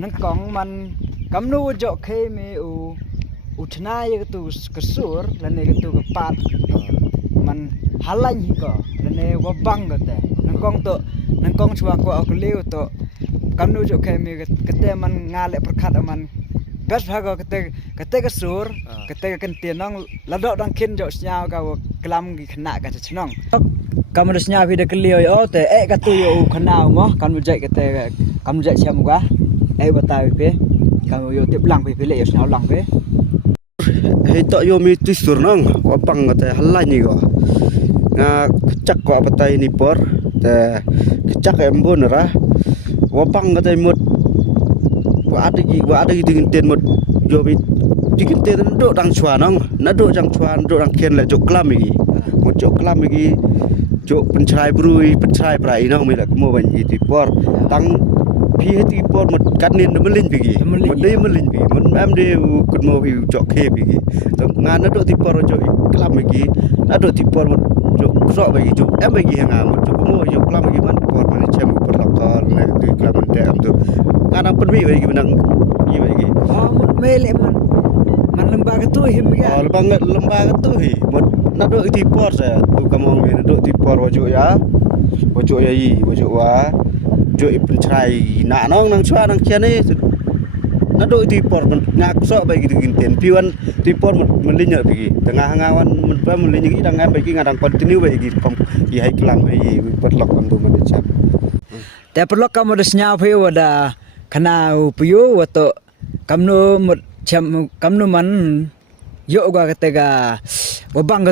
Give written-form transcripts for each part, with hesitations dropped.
nang kong man kamnu jo khe me utna ye tu kasur lane tu kapat man halañ ko lane wabang gate nang kong chwa ko akleu to kamnu jo khe me kate man ngale prakhat man bes phago kate kasur kate kan tienong lado dang kin jo snyao ka klam gi khna ka chnong kamnu snyao vi de kleo yo te ka tu yo khna ngo kamnu jai kate kamnu jai chem ga batai pe kamnu yo tip lang pe le yo snyao lang pe hei to yo mi tisur nang wapang kate halañ ni go nga kecak ko batai ni por te kecak embon ra wapang kate mut wa ada dengan ten mut yo mi dikin ten do dang chwa nang na do jang chwa do dang khen le jok klam iki mut jok klam iki jok pencrai brui pencrai prai nang mi la mo ban ti por tang pi ti por mut kat nin melin bigi mut de melin bigi mun am de kut mo bi jok khe bigi to nga na do ti por jok klam iki na do ti por mut jok ro bagi jok am bagi nga mut jok mo jok klam iki man por man chem por la kol na ti klam de am tu nga nang permi bagi menang gi bagi mut mele man lembaga tu him ga lembaga tu hi mut na do ti por sa tu kamong na do ti por wajok ya yi wajok wa jo pencrai na nang chwa nang kian ni na do ti por ngak so bagi tin ten piwan ti por melin nya bagi tengah ngawan mun pa melin gi dang bagi ngadang continue bagi kom gi hai klam hai perlok antu man chat te perlok kam ada snya phe wada khana puyo wato kamno mut cham kamno man yo ga katega wabang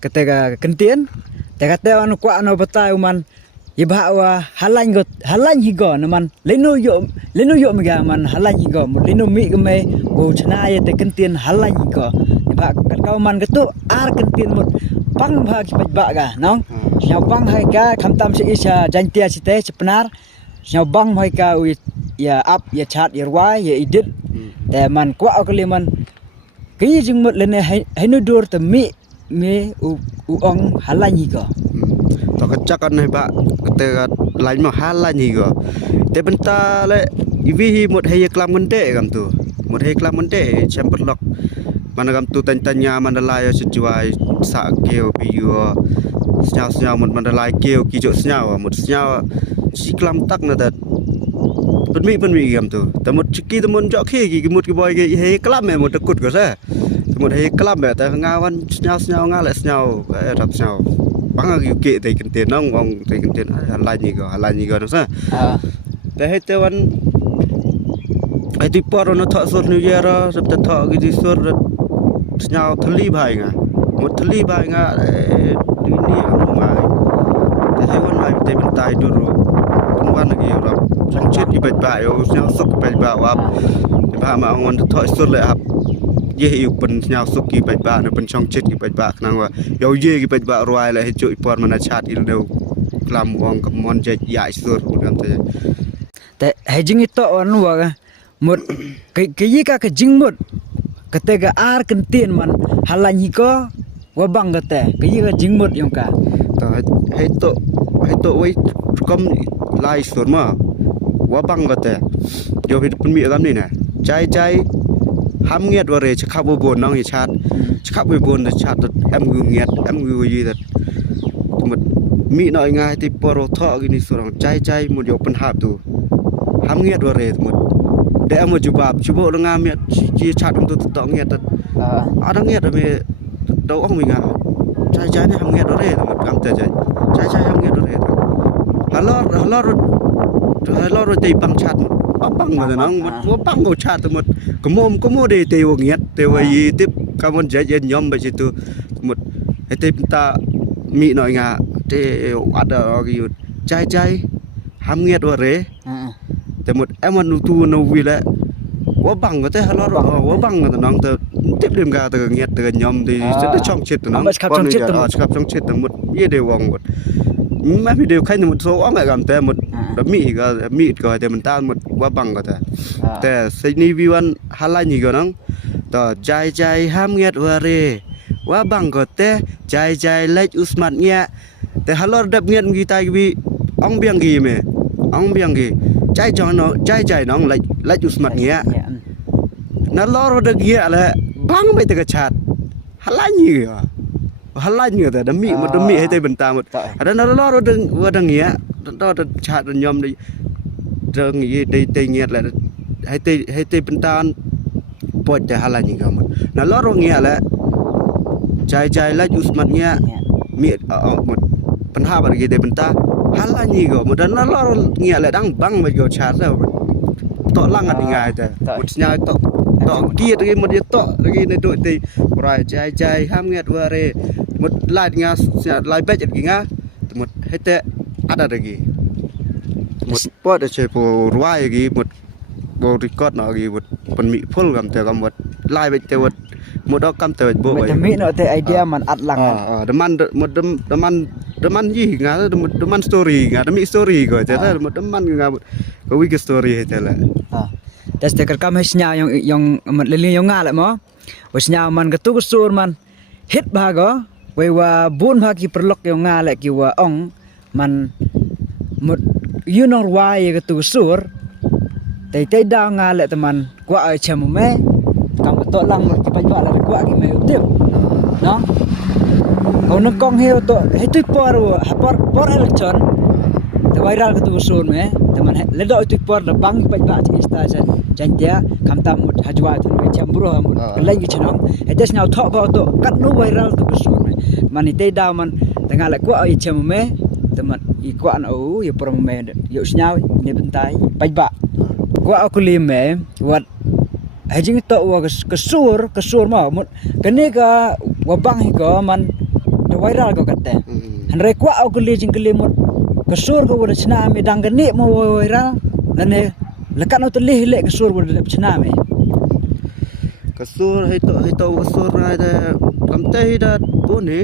katega kentien te kate anu kwa no batai man iba wa halañ higo naman leno yo mega man halañ higo leno mi game go chna ye te kentien halañ higo iba kat kau man ketu ar kentien mut pang bha ki ba ga nong nyau bang hai ka khamtam se isa jantia site chepnar nyau bang hai ka ya up ya chat ya wa ya edit te man kwa akli man ki jing mut lene hainu dur te mi u ong halañ higo to kecak kan hai ba kate lain ma halañ hi go te benta le ivi hi mut hai klam ngente kam tu mut hai klam ngente chem perlok mana kam tu tanya mana lai sejuai sa keo biyo snyao mut mana lai keo ki jo snyao mut snyao si klam tak na dat penmi kam tu tamut chiki tamun jo khe ki mut ki boy ki hai klam me mut takut go sa mut hai klam me ta ngawan snyao nga le snyao rap snyao bang agi ke te kenten nang wong te kenten halañ ni go sa te he te wan ai ti por no tho sur new year sab te tho gi ti sur snyao thli bhai nga mut thli bhai nga ni am ma te he wan mai te bin tai du ro kun wan gi ro sang chet gi bai ba yo snyao sok bai ba wa te ba ma ngon tho sur le hab ye yu pen snyao sok gi bai ba no pen chong chet gi bai ba knang wa yo ye gi bai ba roi la he chu por mana chat il deu klam wong kam mon je ya sur kam te hejing ito on wa mut ke yi ka ke jing mut katega ar kentien man halañ hi ko wabang kate ke yi ka jing mut yong ka to he to wei kom lai sur ma wabang kate yo hi pen mi kam ni na chai ham nghiệt wa re chkhap bo bon nang hi chat chkhap bo bon chat em gu nghiệt em gu yi dat mut mi noi ngai ti por tho gi ni surang chai mut yo pen hap tu ham nghiệt wa re mut de am ju bab chu bo nga mi chi chat tu to nghiệt dat dang nghiệt me đâu ong mi nga chai ni ham nghiệt wa re mut kam te chai ham nghiệt wa re halor te pang chat bang ma nang mut bang go chat mut komo de te wo nghiệt te wa yi tip kamon je nyom ba situ mut he te ta mi noi nga te ada gi chai ham nghiệt wa re te mut emon tu no wi la wa bang te halor wa bang ma nang te tip dem ga te nghiệt te nyom de se chong chet nang chap chong chet mut ye de wong mut ma video khai mut so ong ga gam te mut da mi ga te man ta mut wa bang ga te se ni wi wan halañ ni go nang to chai ham nghiệt wa re wa bang ga te chai lech usmat nya te halor dap nghiệt gi tai bi ong biang gi ใจน้องละอยู่สมัดเงี้ยนั่นล้อรถเงี้ยแหละบังไปตะกะชาดหันเหยื่อแต่ดมีให้ได้บรรตาหมดอันนั้นล้อรถว่าดังเงี้ยล้อรถชาดยอมได้เรื่องนี้ได้เงี้ยแหละให้ได้บรรตาปวดจะหันก็หมดนั่นล้อรถเงี้ยแหละใจละอยู่สมัดเงี้ยมีหมดปัญหาบางทีได้บรรตาหันก็หมดนั่นล้อรถเงี้ยแหละดังบังไปก็ชาดแล้วต่อลังกันง่ายแต่หมดง่ายต่อเกียร์lagi mod to lagi ne do te rai jai ham nget ware mod lai nga lai bet nga mod hete ada lagi mod pot che po ruai lagi mod bo record no lagi mod pen mi phul kam te kam mod lai bet te mod do kam te bo bai te mi no te idea man at lang deman yi nga deman story nga demi story ko te mod deman nga ko wi story hete la das teker kam hesnya yang lili yang ngala mo wasnya man ketu kusur man hit bago we wa bun bagi perlok yang ngala ki wa ong man mut you know why ketu kusur tai da ngala teman kwa ai chemu me kam to lang ki pa ba la kwa ki me utip no kau nak kong heo to itu por election te viral ketu kusur me teman le do itu por da bang pa ba ti sta jantia kam tam mut hajwa tu chambro mut lai gi chnam etes now talk about to kat no viral tu kusur man ite da man tengah la kwa ai chem me teman I kwa an o ye prom me yo snyau ne bentai pai ba kwa aku lime wat hajing to wa kesur ma mut kene ka wabang hi ko man da viral ko katte han re kwa aku li jing kelimut kesur ko wala chna me dang gani mo viral lane lekat no telih lek kesur wala chna me kasur hay to kasur ra da kam te da bone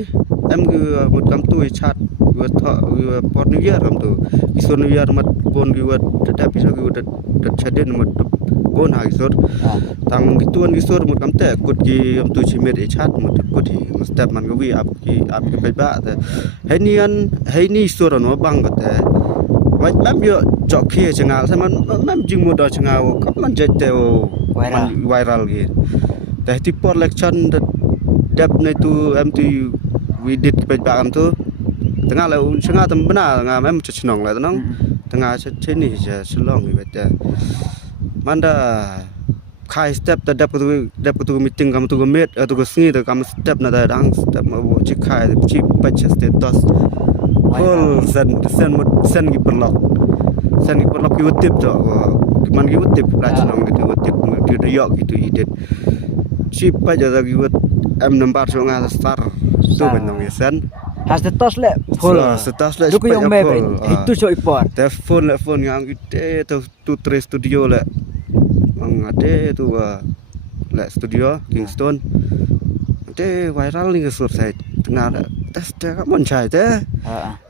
em gu một kam tu chat gu tho gu por new year kam tu isor new year mat bon gu da pisa gu da chaden mat bon ha isor tang gituan isor một kam te kut gi kam tu chimet e chat mat kut hi step man gu wi ap ki pai ba ta hay ni isor no bang ka te wai mam yo chok khie changa sa man mam jing mo da changa kap man je te viral gi ta ti por election dap na tu em tu we did pai ba am tu tengah la changa tam bana nga mam chnong la nong tengah che ni je slong ni ba manda khai step ta dap tu meeting kam tu met tu ko sni ta kam step na da dang step ma bo chi khai chi pa status full sen gi perlok ki utip to man gi utip la chnong gitu utip ki da yok gitu idit chi pa ja gi ut em nambar so nga star tu ben nong yesen has the tos le full status le du ko yung mebe itu so ipor phone ngang ite tu tre studio le mang ade tu le studio Kingston ade viral ni ke sur sai tengah tes te ka mon chai te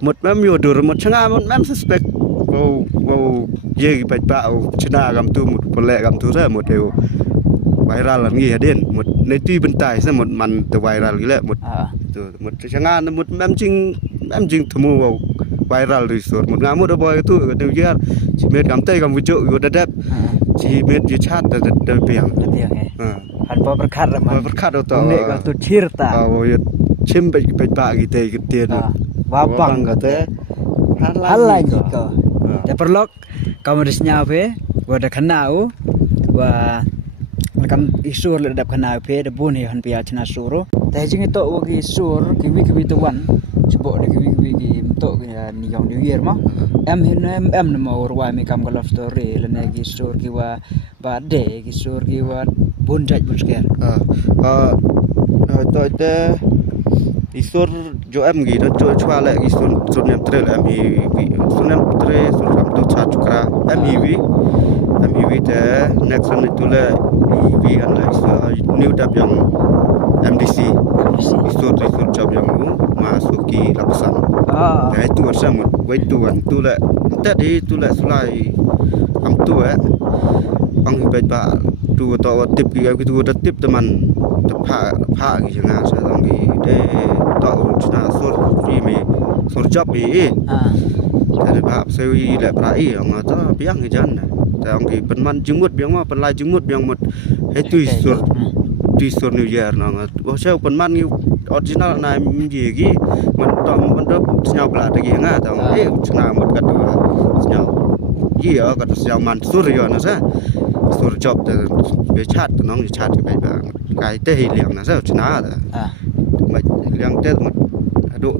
một mem yo dur một changa một mem suspect wow ye gi pai pa chana gam tu một pole gam tu ra một đều viral là nghi den mộtในที่บรรทายซะหมดมันแต่ไวรัลอีแล้วหมดตัวหมดชะงานหมดแม่มจริงทมูไวรัลรีสอร์ทหมดงามหมดบ่อยตู้นิวเยียร์สิเม็ดกำไต้กำวิจุอยู่ดับสิเม็ดอยู่ชาติแต่เปียงหันพอประคัดละมันประคัดเอาต่อเนี่ยก็ตุชิรตาโอ้ยชิมไปปะกิเตกิเตียนว่าบังก็แต่อะไรนี่ก็แต่ปรลอกkamu disnya pe wa da khanau wa kam isur le dap khana pe de bun he han pia chna suro ta jing to wa gi sur kiwi to wan chbo de kiwi gi to ni yong new year ma em no wa mi kam ga love story le ne gi sur gi wa ba de gi sur gi wa bun jaj bun sker to te isur jo em gi do jo chwa le gi sun nem tre le mi sun nem tre sun ram to cha chukra em vi te next one itu le vi an la new dap yang MDC isur job yang masuk ki lapasan ya itu sama wait tuan tu le tadi tu le sulai am tu ang bai ba tu to tip ki tu da tip teman te pha ki janga sa dong ki de to chna sur ki me sur job bi แต่ภาพเซวีแหละพระอีเอามาตาเปียงให้จันแต่องค์เป็นมันจึงหมดเปียงมาเป็นลายจึงหมดเปียงหมดให้ตุยสุดนิวเยียร์นะบ่ใช่เป็นมันออริจินัลนายมีกี่กี่มันต้องมันต้องเสียบลาตะกี้ง่าต้องชนะหมดกันตัวเสียยี่เอาก็เสียมันสุดยอดนะซะสุดจบแต่เบชาติน้องชาติไปบ้างกายเตะเลี้ยงนะซะชนะมาเลี้ยงเตะหมดดู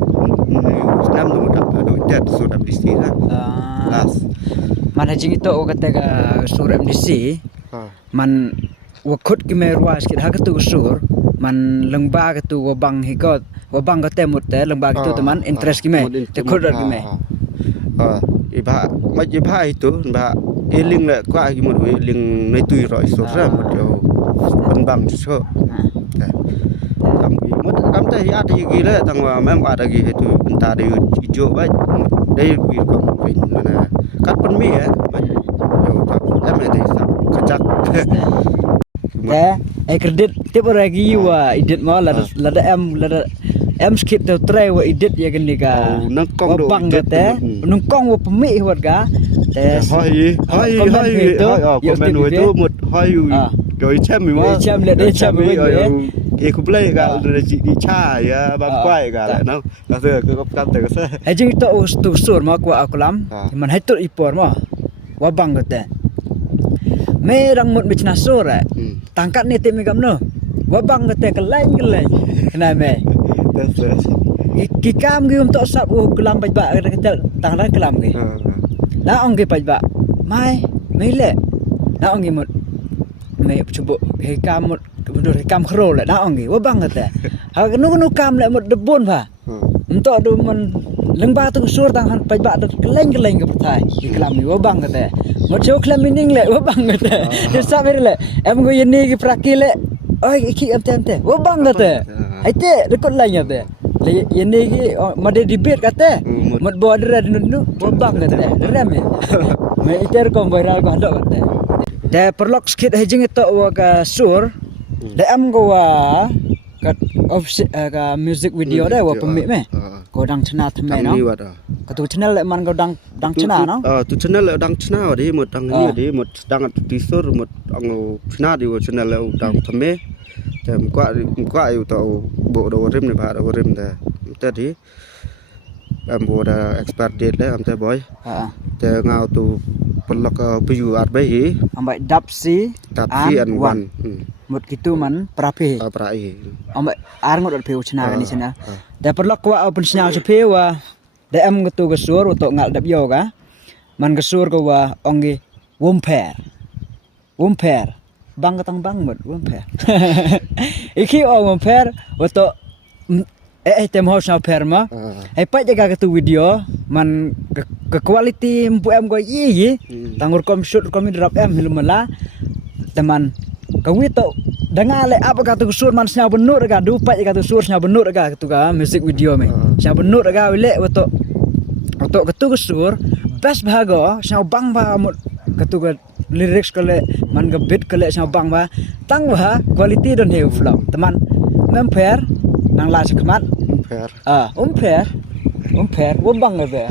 น้ำดูดูเตะสุดอันดีสินะมันจริงitu ketika sur MDC man wakut ki merwas ki hak tu sur man lengba ke tu wabang hikot wabang ka temut te lengba ke tu teman interest ki me te khod ki me iba ma iba itu ba eling le kwa ki mut eling nei tui roi sur ra mut yo ben bang so kam te hi ati gi le tang wa mem ada gi itu benta de ijo ba dei wi ko pin na kat pen mi yo ta em de sa kajak ai kredit tip lagi wa edit ma la em skip tu try wa edit ya gani ka nang kong do bang te nang kong wa pemi hot ka te hai komen itu mut hai yo chem mi ma chem le de chem mi ku play ka di cha ya bang kwai ka la no la se ku kap te ka se ai jing tu sur ma kwa akulam man hai tu ipor ma wa bang te me rang mut bichna sur tangkat ni te mi gam no wa bang te ka lain kena me ki kam gi untuk sap kelam bajba kita tang la kelam gi la ong gi bajba mai le la ong gi mut me cuba he kam mut betul he kam khro la da ong gi wa bang te ha nu kam le mut debon pha untuk du man lengba tu sur tang han bajba keleng ke pertai di kelam gi wa bang te mut chu kelam mining le wa bang te dia sap le em go yeni gi prakil le oi ki em te wa bang te ai te dekot lain ya te yeni gi made debate kata mut border nu wa bang te rem me iter kom viral ko ndo kata da perlok skit hajing itu wa sur da am go wa ka music video da wa pemik me ko dang chana thme no ka tu channel le man go dang chana no tu channel le dang chana di mut dang ni di mut dang ti sur mut ang chana di wa channel le dang thme te kwa yu to bo do rim ni ba do rim da te di am bo da expert date le am te boy te ngau tu perlok view at bai ambai dapsi and one mut kitu man prapi ambai ar ngot pe uchna ni sana da perlok wa open signal se pe wa da am ngatu ga sur to ngal dap yo ga man ga sur ko wa ongi womper bang katang bang mut womper iki womper to tem ho sa perma ai pa jaga ke tu video man ke quality mpu em go yi tangur kom shoot kom drop em hilmala teman ka wi to danga le apa ka tu sur man snya benur ga du pa jaga tu sur snya benur ga tu ga music video me snya benur ga le to ke tu sur best bhago snya bang ba mut ke tu ga lyrics kale man ga beat kale snya bang ba tang ba quality don he flop teman memper nang la sekmat umper wo bang ga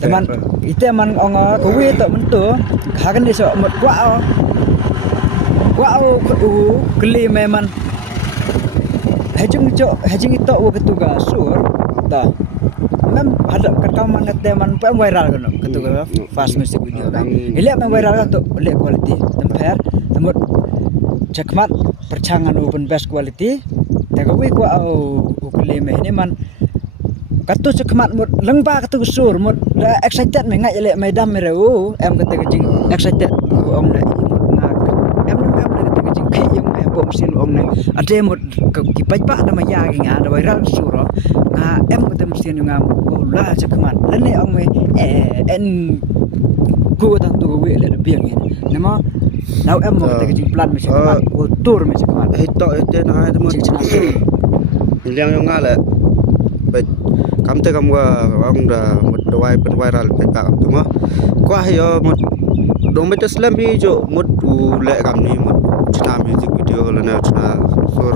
teman ite man ong ko wi to men tu ka kan di so mut kwa kli me man hajung ito wo ketu ga sur ta mem hadap ka man ngate man pa viral kan ketu ga fast music video kan ile man viral to le quality temper temut cekmat percangan open best quality ta ko wi kwa kli me ni man katu cekmat mut lengba katu sur mut excited me ngai le mai dam me re em kata jing excited ong na em kata jing khi em bom sin ong na ade mut ki pa na ma ya gi nga da viral sur nga em kata mesin nga la cekmat lene ong me en ku tang tu wi le biang ni nama now em kata jing plan me cekmat tur me cekmat to ete na ha mut liang yo nga le kam te kam wa ong da mut dawai pen viral pe ka tu ma kwa yo mut dong me slam hi jo mut le kam ni mut china music video le na china sur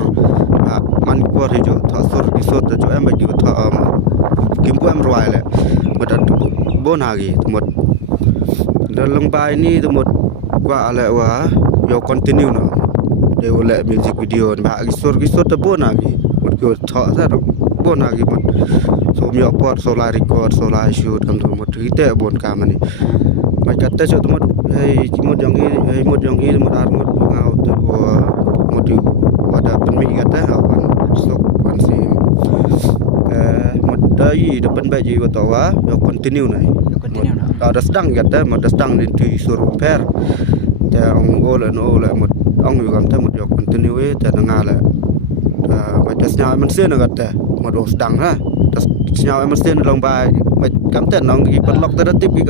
man ko re jo tha sur ki so jo em ba jo tha kim pu em roi le mut bon hari temut dalam bai ni temut gua ale wa yo continue no de ole music video ba gisor te bon hari mut go tho sa bon hari mut so mi pot so la record so la shoot kam tu mut ite bon ka mani mai kata so temut hey mut yang i temut ar mut ngau tu mut wada penmi kata awan sok kan sim mut dai depan baji wa tawa yo continue nai ada sedang kata mut sedang di suruh per te ong ole mut ong yu kam te mut yo continue te ngala mai te snya man sen kata mut sedang ha snya man sen long bai mai kam te nong gi padlock te tip gi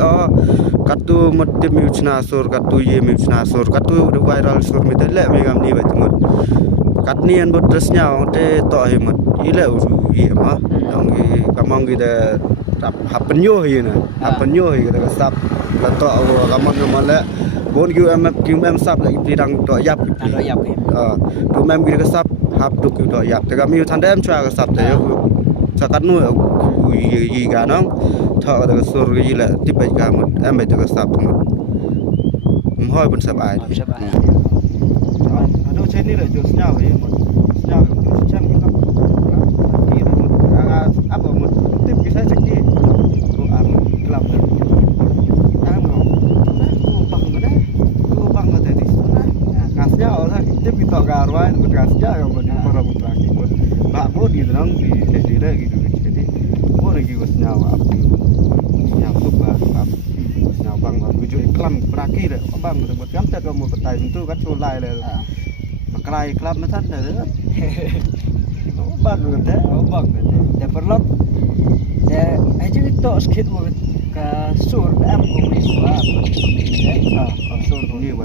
katu mut tip mi chna sur katu ye mi chna sur katu viral sur mi te le mi kam ni bai mut kat nian bot resnya te to hi mut ile u ye ma ong gi kamong gi te hapenyo hi na hapenyo hi ka sap la to kamon ma le bon gi em sap la gi dang to yap tu mem gi ka sap hap du gi to yap te ka mi than dem chwa ka sap te yo sakat nu yi ga nong tho ka sur gi la ti bai ka mut em bai te ka sap mut hoi bun sap ai ado chen ni le jo snya hi mut snya cham gi ka ki mut ap mut tip gi sai sekki tu am klap te am no tu bang te di sana ngasnya ora tip gi to ga rwai mut ngasnya yo mut para mut lagi mut ba mo di nang di jadi le gitu jadi mo lagi go snya ap yang tu ba ap snya bang ba tuju iklan beraki le bang mut kam te ko mo petai tu kat so lai le maklai klap na tan le bang te te perlok te aja to skit mo ka sur am ko ni wa sur ko ni wa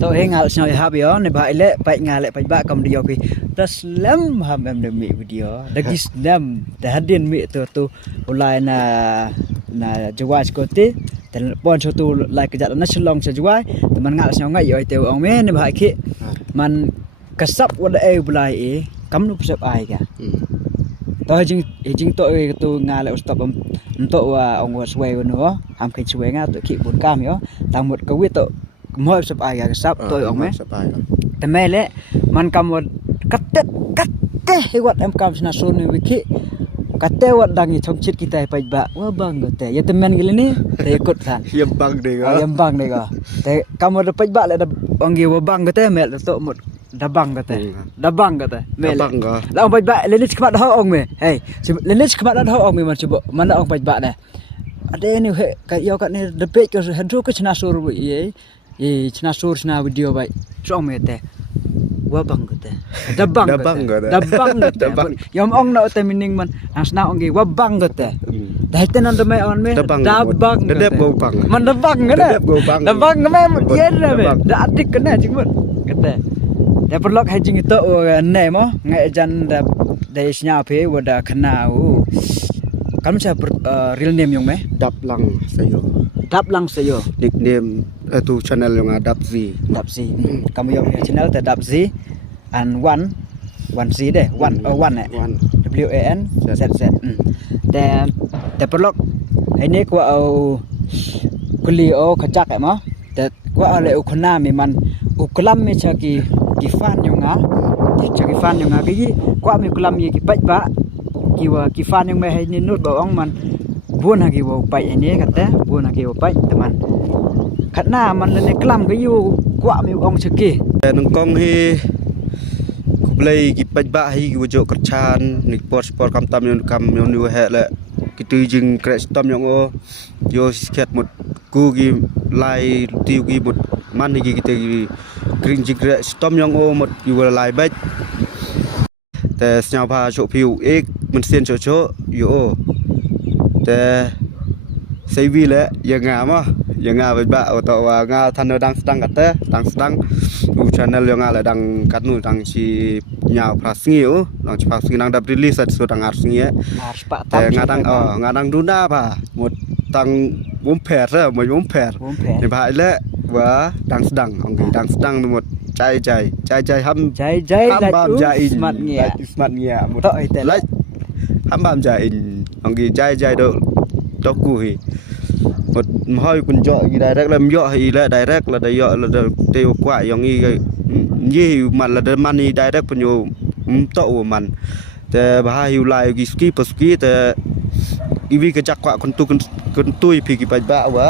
to he ngal snoi hab yo ne ba ile pai ngale pai ba kam dio ki taslam ham em de mi video dagi slam te hadin mi tu ulai na jawas ko te pon so tu lai ka jat na chlong se jawai te man ngal snoi ngai yo te ong me ne ba ki man kasap wada e bulai e kam nu sap ai ka to jing to tu ngale stop to wa ong wa sway no ham kai sway nga to ki bun kam yo tang mot ka wi to moi sap ai ka sap to ong me te me le man kam wat katte he wat em kam sna so ni wiki katte wat dang ni chong chit kita pai ba wa bang te ya te men gile ni te ikut san yam bang de ga te kam wat pai ba le ong gi wa bang te me to mot dabang kata mele la ong pai ba le ni khmat ho ong me hey le ni khmat ho ong me man chubo man ong pai ba ne ade ni he ka yo ka ni de pe ko hedro ko chna sur ye chna sur chna video bai chong me te wa bang kata dabang kata yom ong no te mining man asna ong gi wa bang kata dai te nan de me on me dabang de go bang man dabang kata dabang me yen me da adik kana jingmut kataแต่ปลอกให้จริงโตแน่มอไงจันได้สญาเพวดาคณาkan bisa real name yang meh dap lang sayo nickname tu channel yang dap z kamu yang channel te dap z and one z deh one WAN Zแต่ปลอกไอ้นี่กว่าเอากุลีโอขจักไอ้มอแต่กว่าอะไรอุคนามีมันอุกลัมมีชาki fan yang ki kwa mi kulam ye ki pai ba ki fan yang me hai ni nut ba ong man buon ha ki wo pai ni kata buon ha ki wo pai teman khatna man le klam ki yu kwa mi ong chki nang kong hi kublai ki pai ba hi ki wo kerchan ni sport kam tam yon ni he le ki tu jing kre stom yang o yo sket mut ku ki lai tiu ki mut man hi ki te green jigre stom yang o mut yu lai bach te snya pha cho phiu ek mun sen cho yo te sei vi le ya nga ba to wa nga than dang stang ka te dang stang u channel yang ala dang kat nu dang si nyao phas ngiu dang phas ngi dang da release so dang ar ngi te nga dang duna ba mut tang bom pher ni ba le wa dang sedang dang sedang mut cai ham bam jain smart ngia mut to te ham bam jain ong gi cai do to ku hi một hơi kun jo gi direct lam yo hi la direct la da yo la te kwa yong i yi man la da mani direct pun yo to man te ba hi lai gi ski paski te ivi ke jak kwa kun tu pi gi ba wa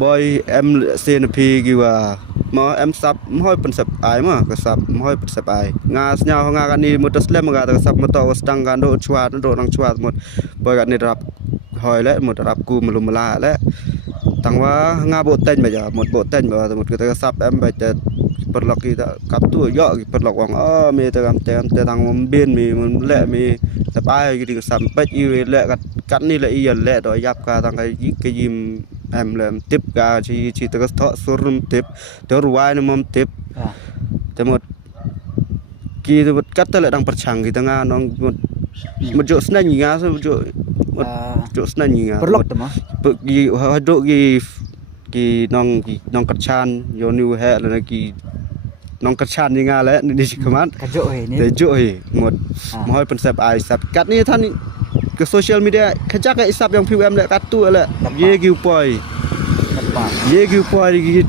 boy em sen pi gi wa ma em sap hơi pen sap ai ma ka sap hơi pen sap ai nga snya nga kan ni motor slam nga ta sap ma to stang kan do chwa do nang chwa mot boy kan ni rap hồi lẽ một rap cu mà lùm la lẽ thằngว่างาโบเต้นไปจ้ะหมดโบเต้นไปหมดก็จะซับemไปจะปลอกกี่ตะกับตัวเยอะปลอกว่างมีแต่ทางมันเบียนมีมันแหละมีสบายกี่ก็ซับไปอีแหละกันนี่แหละอีแหละดอยยับกาทางก็ยิมem là tiếpกาชีตะก็ทอสุรมtiếpเดี๋ยวรู้ว่านี่มันtiếpแต่หมดกี่ตัวกัดแต่ละดังประชังกี่ทางน้องหมดโจสนั่นงาซะโจchỗ này nhìn perlok tu mah bực gì độ gì nong cắt chan yo new he là gì nong cắt chan như nga lẽ đi kaman kajo he ni kajo he một hơi phần sập ai sập cắt niท่านcái social media khá chắc cái sập yang phim em lại cắt tu lại ye giu poi ye giu poi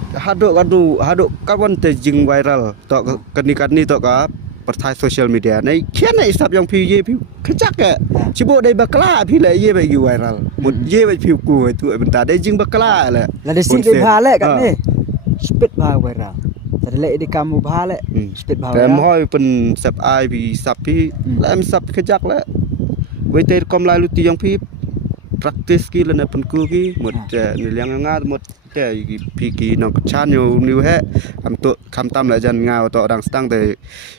hado các vấn đề jing viral to kan ni to ka ประทายโซเชียลมีเดียในเขียนในสับยังพี่เยพี่ขจักอ่ะชิโบได้บักลาพี่เลยเยไปอยู่ไวรัลหมดเยไปผิวกูตัวบรรดาได้จึงบักลาแหละแล้วได้สิได้พาแลกันนี่สปิดพาไวรัลแต่ละได้กรรมพาแลสปิดพาแต่ม้อยเป็นสับไอพี่สับพี่แล้วemสับขจักแล้วไว้แต่กำไรลุติยังพี่ practice กี่แล้วนะเป็นกูกี่หมดแต่ในเลี้ยงงานหมดแต่พี่กี่น้องกชานอยู่นิวแฮคำตามละจันงาต่อดังสตั้งแต่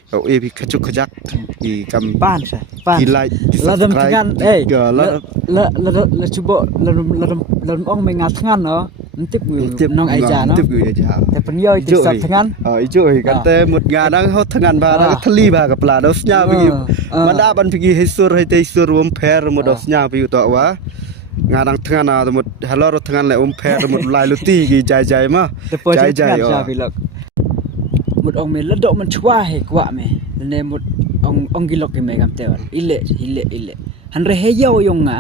เอาเอพี่ขจุกขจักอีกำบ้านใช่บ้านละดำทั้งนั้นเอ้ยละชุบละอ้องไม่งานทั้งนั้นเนาะมันติบอยู่น้องไอจาเนาะแต่เป็นย่อยติดสับทั้งนั้นจุยกันแต่หมดงานนั้นเขาทั้งนั้นบาแล้วทะเลบากับปลาดอกสัญญาไปอยู่มันได้บันพี่ให้สุรให้ใจสุรวมแพรหมดดอกสัญญาไปอยู่ต่อว่างานทั้งนั้นหมดฮัลโหลทั้งนั้นแหละแพรหมดลายลุตี้กี่ใจมาใจหมดองเมละดอกมันชั่วให้กว่าแม่ในหมดองกิลอกแม่กับแต่ว่าอิเละหันเรเฮยอยงอ่ะ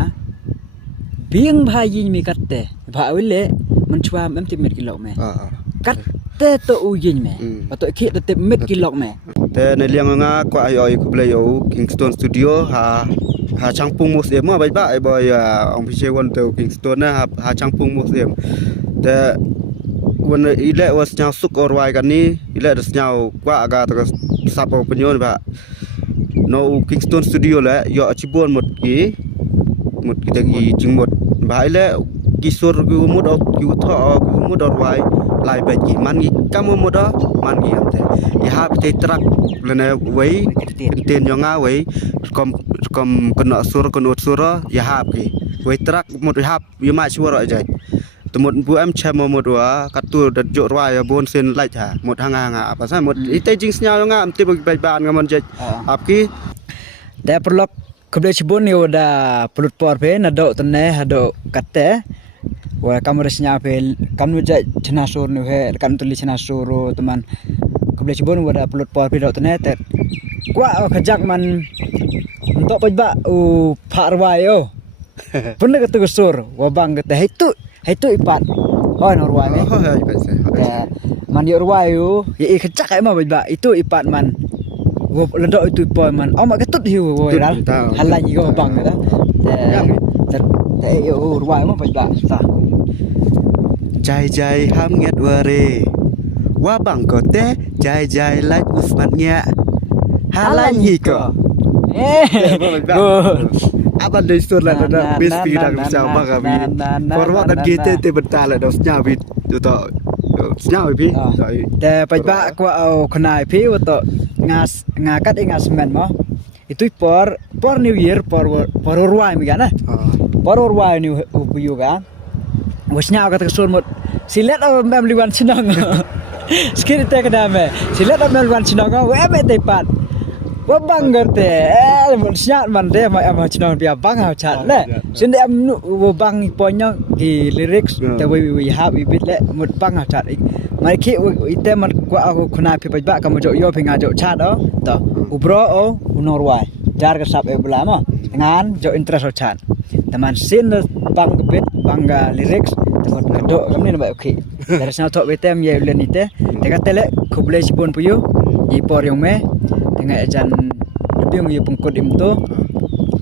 เบียงพายิมีกัดแต่พาวิเละมันชั่วแม่ติเม็ดกิลอกแม่กัดแต่ตัวอูยิงแม่ปะตัวขี้ตัวเต็มเม็ดกิลอกแม่แต่ในเลี้ยงงากว่าไอ้คุบเลยอยู่ Kingston Studio หาช่างปรุงมุสเอ็มบ่ายบ่อยองพิเชวันเตอ Kingston นะครับหาช่างปรุงมุสเอ็มแต่วันอีเละว่าสญาสุกอรไว้กันนี้อีเละสญากว่าอากาศก็สับปัญญาบะโน Kingston Studio แหละยอชิบวนหมดตะกี้จึงหมดบายแล้วกิสุรกูหมดออกกูท่อกูหมดอรไว้ลายไปกี่มันกี่กำหมดมันกี่อันแต่อีหาไปตรักแล้วนะไว้เตียนยองาไว้กำกันสุรกันอดสุรอีหากี่ไว้ตรักหมดอีหาวิมาชัวรอใจแต่หมดผู้em chémหมดว่ากัดตัวดัดโจรไว้บนเส้นไล่จ้ะหมดหางภาษาหมดอีแต่จริงสัญญางามติบไปบ้านกันมันจะอับกี้แต่ปลอกคบเลยชิบุนนี่ว่าได้ปลุดปอร์เพนดอกตันเน่ดอกกัดแต่ว่าคำรัชญาเพลคำวิจัยชนะสูรนี่เหรอคำตุลิชนะสูรตัวมันคบเลยชิบุนว่าได้ปลุดปอร์เพดอกตันเน่แต่กว่าขจักมันต่อไปบ้าผารวายโอปุ่นก็ตัวสูรว่าบางก็แต่ให้ตุipat hoy norway ni man yo norway yo ye khacak ai ma ba itu ipat man wo ledok itu poi man au ma ketut hiu wo ral halan yi go bang da te yo norway ma ba sa jai ham nget ware wa bang ko te jai like usman nya halan yi ko apa dari surla ada best bidang sama kami forward dan GT bentar lah dah senyap itu tak senyap pi แต่ไปบะกว่าเอาขนายพี่ว่าตงากัดงาสแมนมั้ itu por new year por ruai mi kan por ruai ni upiu kan wasnya kata kesun mot silet mem liwan senang skir te kadame silet mem liwan senang we me tepat wa banggar te mot syat man de ma am senang pia bang ha chat le sinde am wo bang ponyo ki lyrics te we have we bit le mot bang ha chat mai ki ite mat kwa aku khuna phi ba ka mo jo yo phi nga jo chat do to ubro o norway jar ka sap e bla ma ngan jo interest chat taman sin bang kebet bangga lyrics takut kadok kami nak okey dari sana tok betem ye ulen ite te katele kuble sipun puyu i por yong me tengah ajan lebiung ye pengkut imto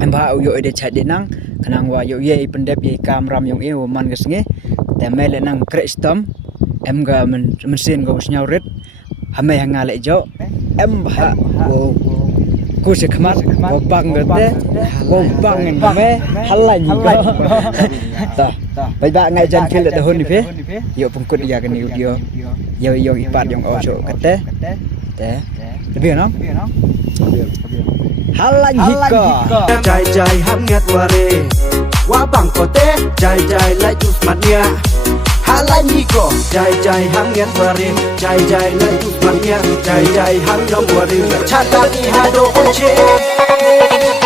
emba yo ide chat dinang kanang wa yo ye pendep ye kamram yong e man gesnge te mele nang kristom em ga mesin go snyarit hame hanga le jo em ha ku se khmat ko bang gate ko bang me halai ni ko ta bai ba ngai jan khil de hon ni phe yo pengkut ya kan yo yo ipat yong o so kate te lebih no halai ni ko jai jai ham ngat ware wa bang ko te jai jai lai tu smatnya halai ni ko jai jai ham ngat ware jai jai lai tu smatnya jai jai ham yom ware cha ta ni ha do che